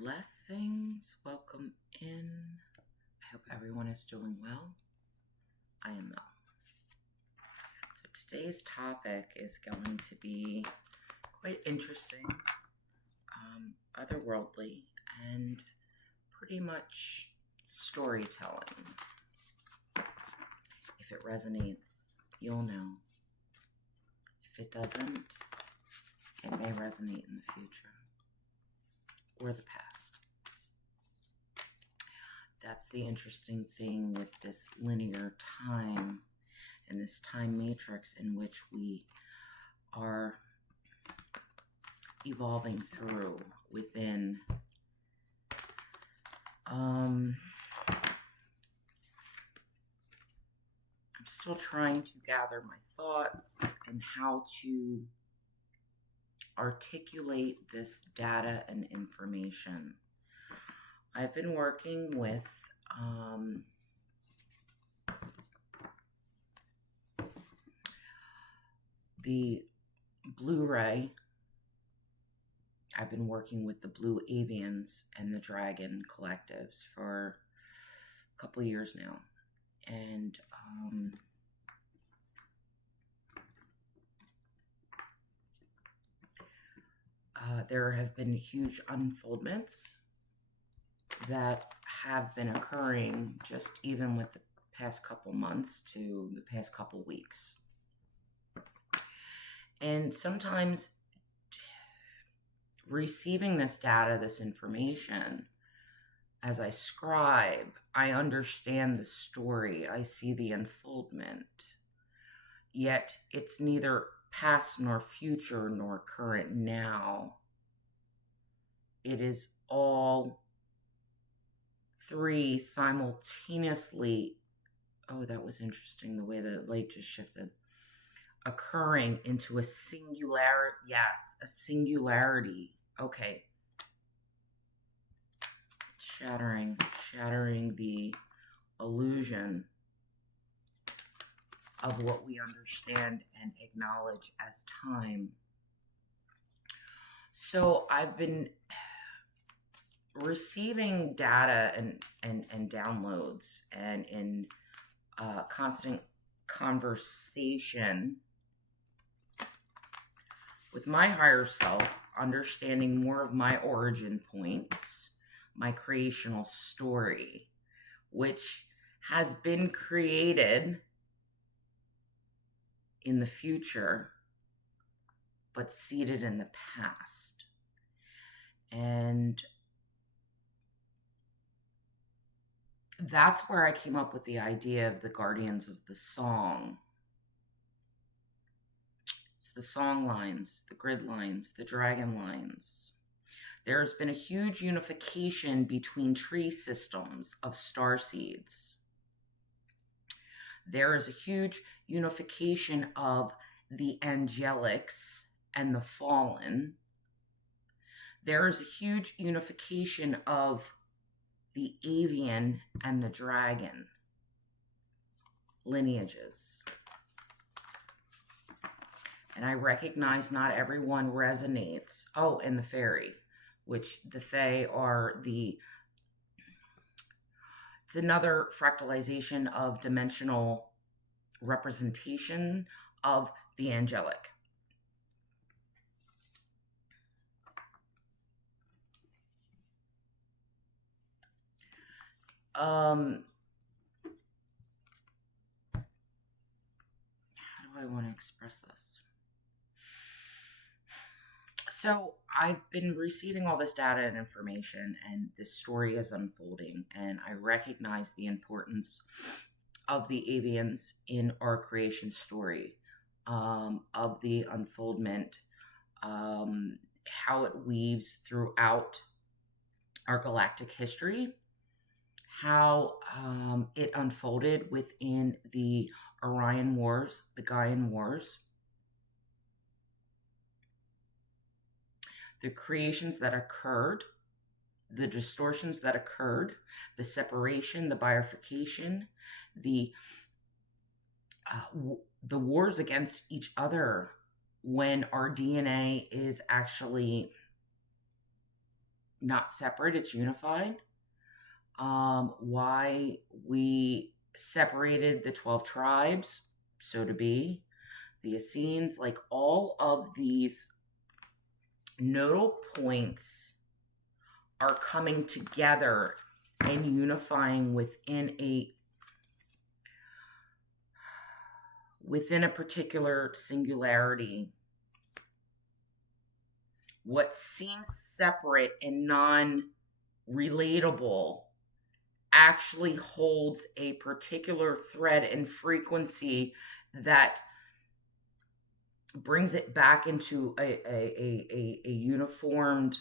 Blessings. Welcome in. I hope everyone is doing well. I am well. So today's topic is going to be quite interesting, otherworldly, and pretty much storytelling. If it resonates, you'll know. If it doesn't, it may resonate in the future or the past. That's the interesting thing with this linear time and this time matrix in which we are evolving through within. I'm still trying to gather my thoughts and how to articulate this data and information. I've been working with the Blu-ray. I've been working with the Blue Avians and the Dragon collectives for a couple years now. And there have been huge unfoldments that have been occurring just even with the past couple months to the past couple weeks. And sometimes receiving this data, this information, as I scribe, I understand the story. I see the unfoldment. Yet it's neither past nor future nor current now. It is all three simultaneously. Oh, that was interesting, the way the light just shifted. Occurring into a singularity. Yes, a singularity. Okay. Shattering the illusion of what we understand and acknowledge as time. So I've been receiving data and downloads and in constant conversation with my higher self, understanding more of my origin points, my creational story, which has been created in the future, but seated in the past. And that's where I came up with the idea of the Guardians of the Song. It's the song lines, the grid lines, the dragon lines. There's been a huge unification between tree systems of starseeds. There is a huge unification of the angelics and the fallen. There is a huge unification of the avian and the dragon lineages. And I recognize not everyone resonates. Oh, and the fairy, which the fae are it's another fractalization of dimensional representation of the angelic. How do I want to express this? So I've been receiving all this data and information, and this story is unfolding, and I recognize the importance of the avians in our creation story, of the unfoldment, how it weaves throughout our galactic history, how it unfolded within the Orion Wars, the Gaian Wars, the creations that occurred, the distortions that occurred, the separation, the bifurcation, the wars against each other when our DNA is actually not separate, it's unified. Why we separated the 12 tribes, so to be, the Essenes, like all of these nodal points are coming together and unifying within a particular singularity. What seems separate and non-relatable actually holds a particular thread and frequency that brings it back into a uniformed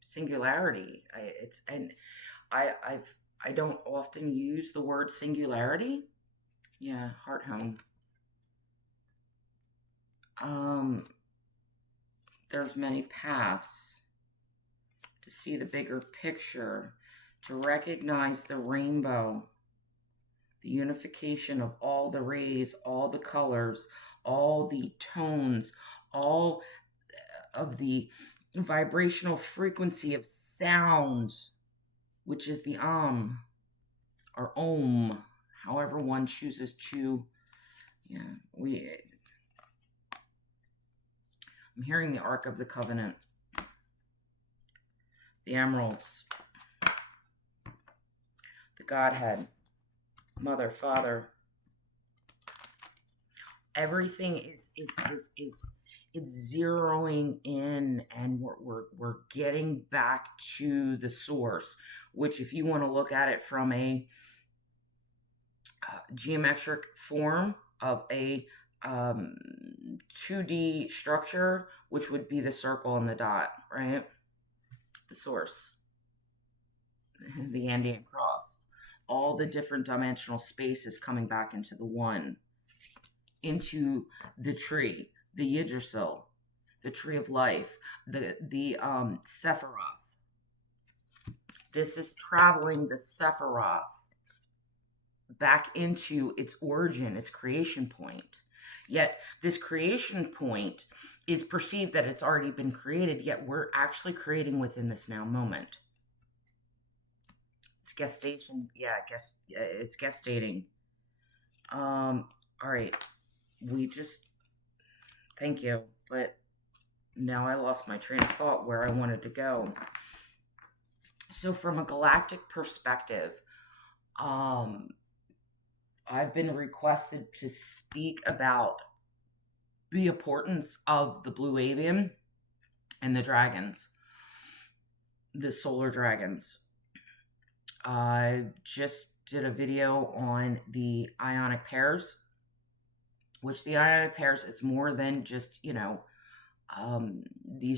singularity. I don't often use the word singularity. Yeah, heart home. There's many paths to see the bigger picture, to recognize the rainbow, the unification of all the rays, all the colors, all the tones, all of the vibrational frequency of sound, which is the or om, however one chooses to. Yeah, I'm hearing the Ark of the Covenant, the emeralds, the Godhead, Mother, Father. Everything is it's zeroing in, and we're getting back to the source, which, if you want to look at it from a geometric form of a 2D structure, which would be the circle and the dot, right? The source, the Andean cross, all the different dimensional spaces coming back into the one, into the tree, the Yggdrasil, the tree of life, the Sephiroth. This is traveling the Sephiroth back into its origin, its creation point. Yet this creation point is perceived that it's already been created, yet we're actually creating within this now moment. It's gestation. Yeah, it's gestating. All right. Thank you. But now I lost my train of thought where I wanted to go. So from a galactic perspective, I've been requested to speak about the importance of the blue avian and the dragons, the solar dragons. I just did a video on the ionic pairs, which the ionic pairs, it's more than just, these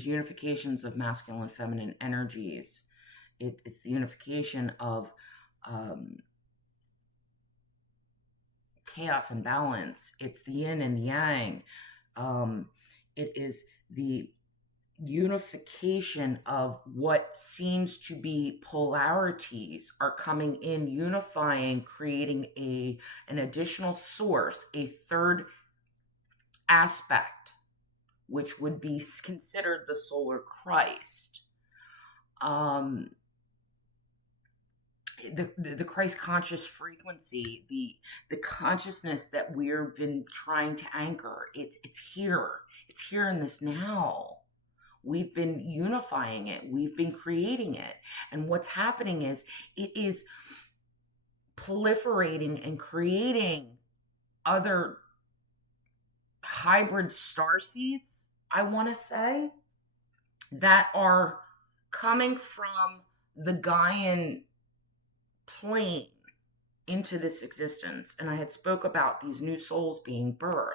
unifications of masculine and feminine energies. It's the unification of chaos and balance. It's the yin and the yang. It is the unification of what seems to be polarities are coming in, unifying, creating an additional source, a third aspect, which would be considered the solar Christ. The Christ conscious frequency, the consciousness that we've been trying to anchor, it's here in this now. We've been unifying it, we've been creating it, and what's happening is it is proliferating and creating other hybrid star seeds, I want to say, that are coming from the Gaian plane into this existence. And I had spoke about these new souls being birthed.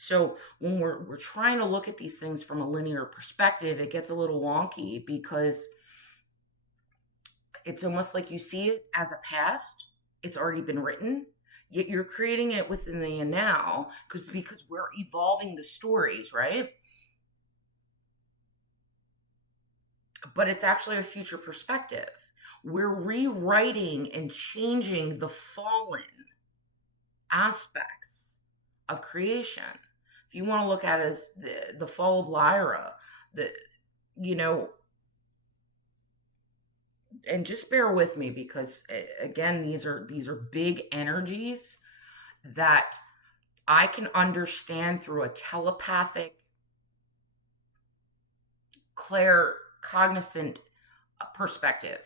So when we're trying to look at these things from a linear perspective, it gets a little wonky, because it's almost like you see it as a past. It's already been written, yet you're creating it within the now, because we're evolving the stories, right? But it's actually a future perspective. We're rewriting and changing the fallen aspects of creation. If you want to look at it as the fall of Lyra, you know, and just bear with me because again, these are big energies that I can understand through a telepathic, cognizant perspective.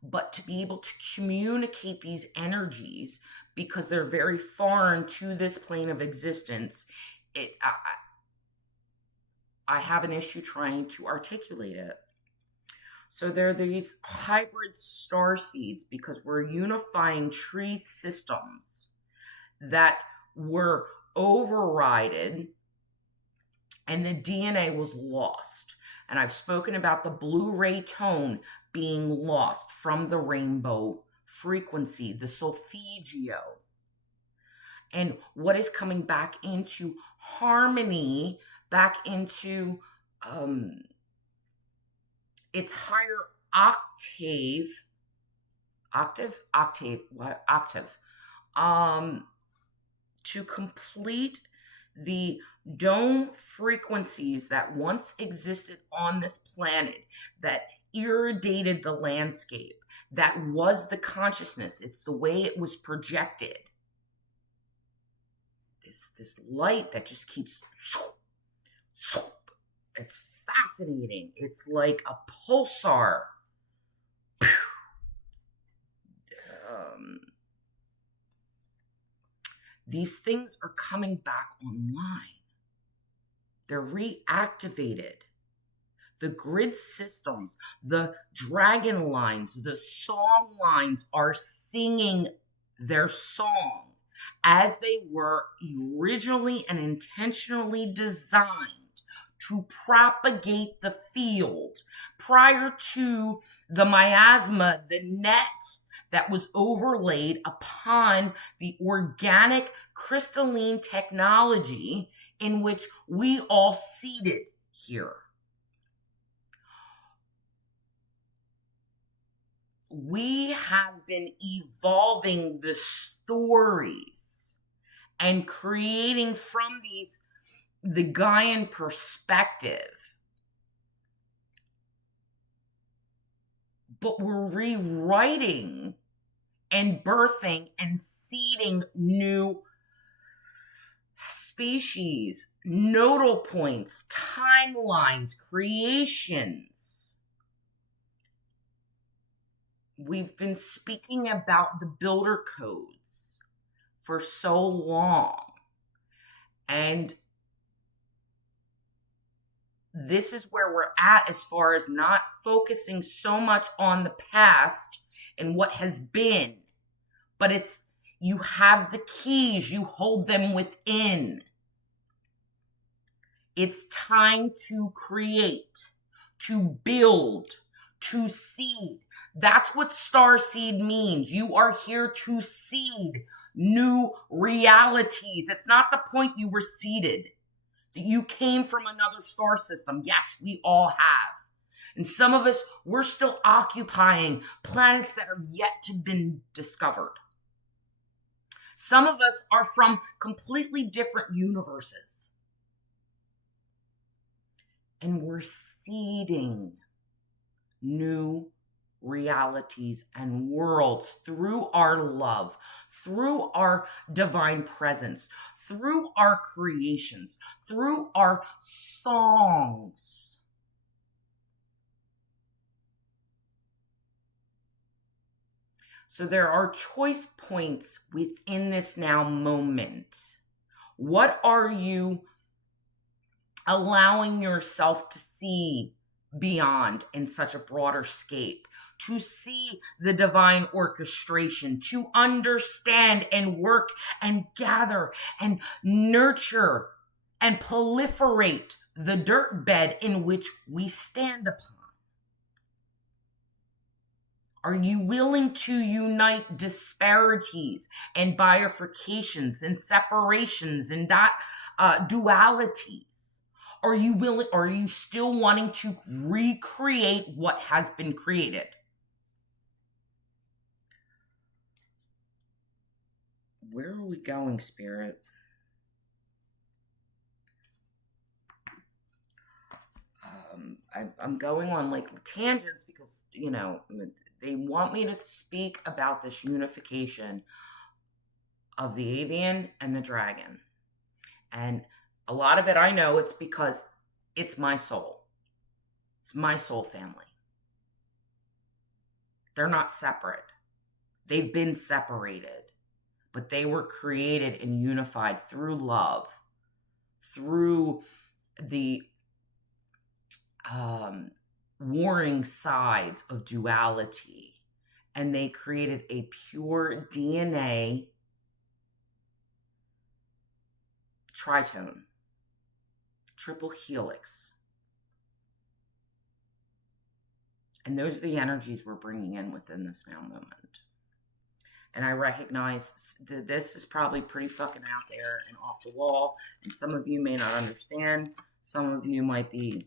But to be able to communicate these energies because they're very foreign to this plane of existence, I have an issue trying to articulate it. So there are these hybrid star seeds because we're unifying tree systems that were overridden and the DNA was lost. And I've spoken about the blue ray tone being lost from the rainbow frequency, the solfeggio. And what is coming back into harmony, back into its higher octave, to complete the dome frequencies that once existed on this planet, that irradiated the landscape, that was the consciousness. It's the way it was projected. This light that just keeps, it's fascinating. It's like a pulsar. These things are coming back online. They're reactivated. The grid systems, the dragon lines, the song lines are singing their song as they were originally and intentionally designed to propagate the field prior to the miasma, the net that was overlaid upon the organic crystalline technology in which we all seeded here. We have been evolving the stories and creating from the Gaian perspective. But we're rewriting and birthing and seeding new species, nodal points, timelines, creations. We've been speaking about the builder codes for so long. And this is where we're at as far as not focusing so much on the past and what has been, but it's, you have the keys, you hold them within. It's time to create, to build, to seed. That's what starseed means. You are here to seed new realities. It's not the point you were seeded. You came from another star system. Yes, we all have. And some of us, we're still occupying planets that have yet to been discovered. Some of us are from completely different universes. And we're seeding new realities and worlds through our love, through our divine presence, through our creations, through our songs. So there are choice points within this now moment. What are you allowing yourself to see beyond in such a broader scape, to see the divine orchestration, to understand and work and gather and nurture and proliferate the dirt bed in which we stand upon? Are you willing to unite disparities and bifurcations and separations and dualities? Are you willing? Are you still wanting to recreate what has been created? Where are we going, Spirit? I'm going on like tangents because, they want me to speak about this unification of the avian and the dragon. And a lot of it, I know it's because it's my soul. It's my soul family. They're not separate. They've been separated, but they were created and unified through love, through the warring sides of duality. And they created a pure DNA tritone, triple helix. And those are the energies we're bringing in within this now moment. And I recognize that this is probably pretty fucking out there and off the wall. And some of you may not understand. Some of you might be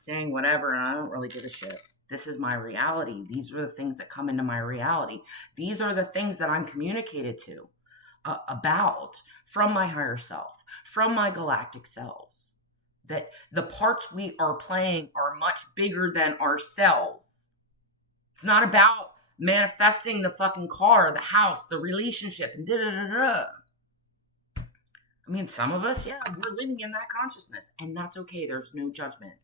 saying whatever, and I don't really give a shit. This is my reality. These are the things that come into my reality. These are the things that I'm communicated to about from my higher self, from my galactic selves. That the parts we are playing are much bigger than ourselves. It's not about manifesting the fucking car, the house, the relationship, and da-da-da-da. I mean, some of us, yeah, we're living in that consciousness, and that's okay. There's no judgment.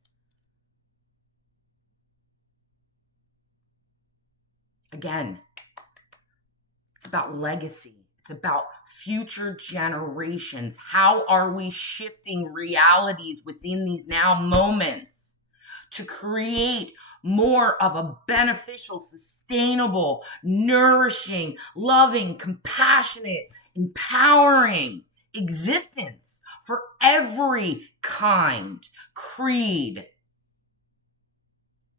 Again, it's about legacy. It's about future generations. How are we shifting realities within these now moments to create more of a beneficial, sustainable, nourishing, loving, compassionate, empowering existence for every kind, creed,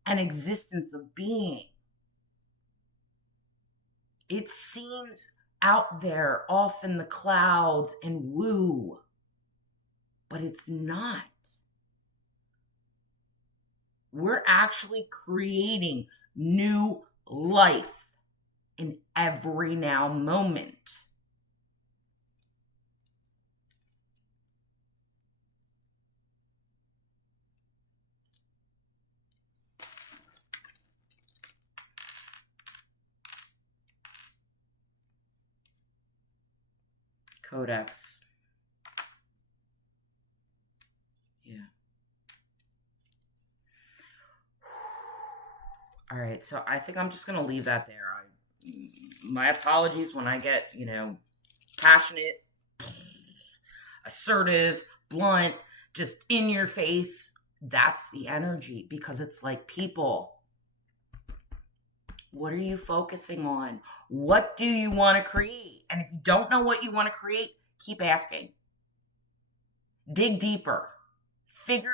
and existence of being? It seems out there off in the clouds and woo, but it's not. We're actually creating new life in every now moment. Codex. Yeah. All right, so I think I'm just going to leave that there. My apologies when I get, passionate, assertive, blunt, just in your face. That's the energy, because it's like, people, what are you focusing on? What do you want to create? And if you don't know what you want to create, keep asking. Dig deeper. Figure,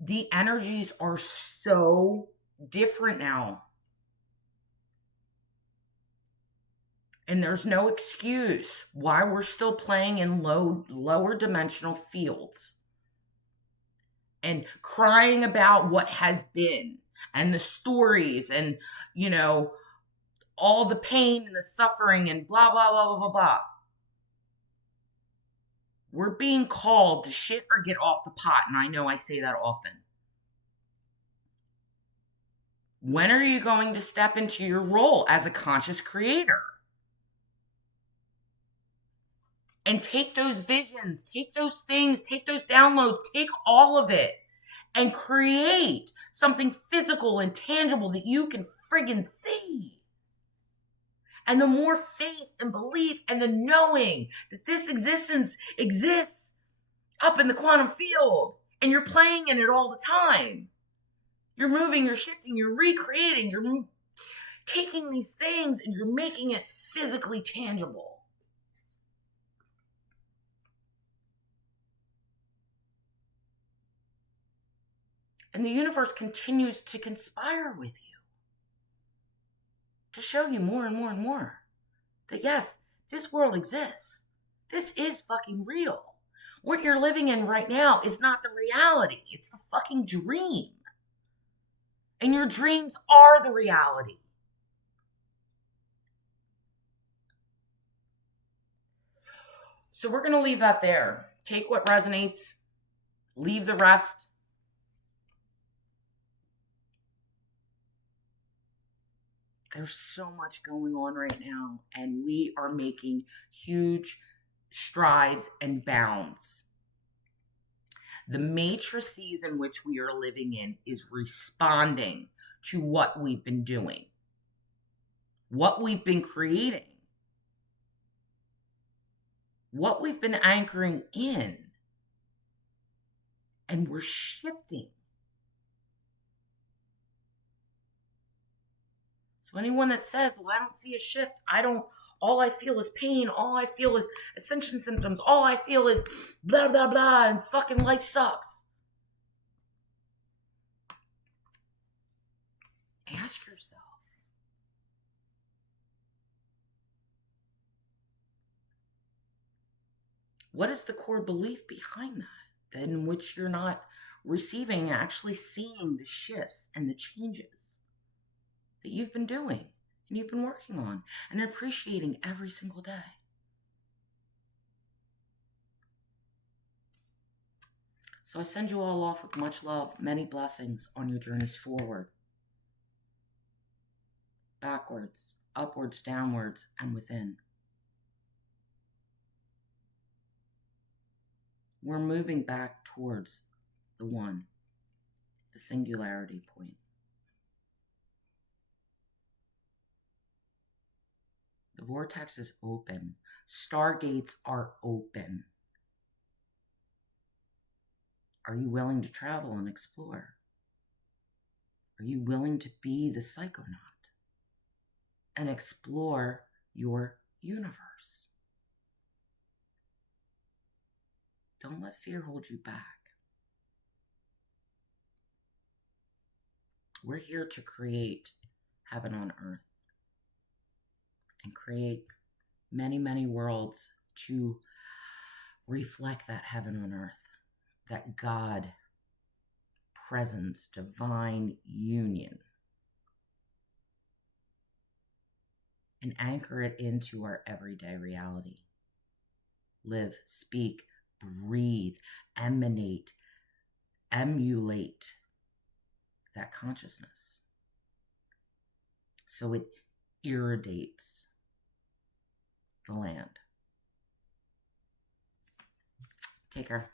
the energies are so different now. And there's no excuse why we're still playing in lower dimensional fields and crying about what has been and the stories and, all the pain and the suffering and blah, blah, blah, blah, blah, blah. We're being called to shit or get off the pot, and I know I say that often. When are you going to step into your role as a conscious creator? And take those visions, take those things, take those downloads, take all of it and create something physical and tangible that you can friggin' see. And the more faith and belief and the knowing that this existence exists up in the quantum field and you're playing in it all the time. You're moving, you're shifting, you're recreating, you're taking these things and you're making it physically tangible. And the universe continues to conspire with you to show you more and more and more that yes, this world exists. This is fucking real. What you're living in right now is not the reality. It's the fucking dream. And your dreams are the reality. So we're going to leave that there. Take what resonates, leave the rest. There's so much going on right now, and we are making huge strides and bounds. The matrices in which we are living in is responding to what we've been doing, what we've been creating, what we've been anchoring in, and we're shifting. So anyone that says, well, I don't see a shift, all I feel is pain, all I feel is ascension symptoms, all I feel is blah, blah, blah, and fucking life sucks. Ask yourself, what is the core belief behind that, in which you're not receiving, actually seeing the shifts and the changes that you've been doing and you've been working on and appreciating every single day? So I send you all off with much love, many blessings on your journeys forward, backwards, upwards, downwards, and within. We're moving back towards the one, the singularity point. The vortex is open. Stargates are open. Are you willing to travel and explore? Are you willing to be the psychonaut and explore your universe? Don't let fear hold you back. We're here to create heaven on earth and create many, many worlds to reflect that heaven on earth, that God presence, divine union, and anchor it into our everyday reality. Live, speak, breathe, emanate, emulate that consciousness so it irradiates the land. Take care.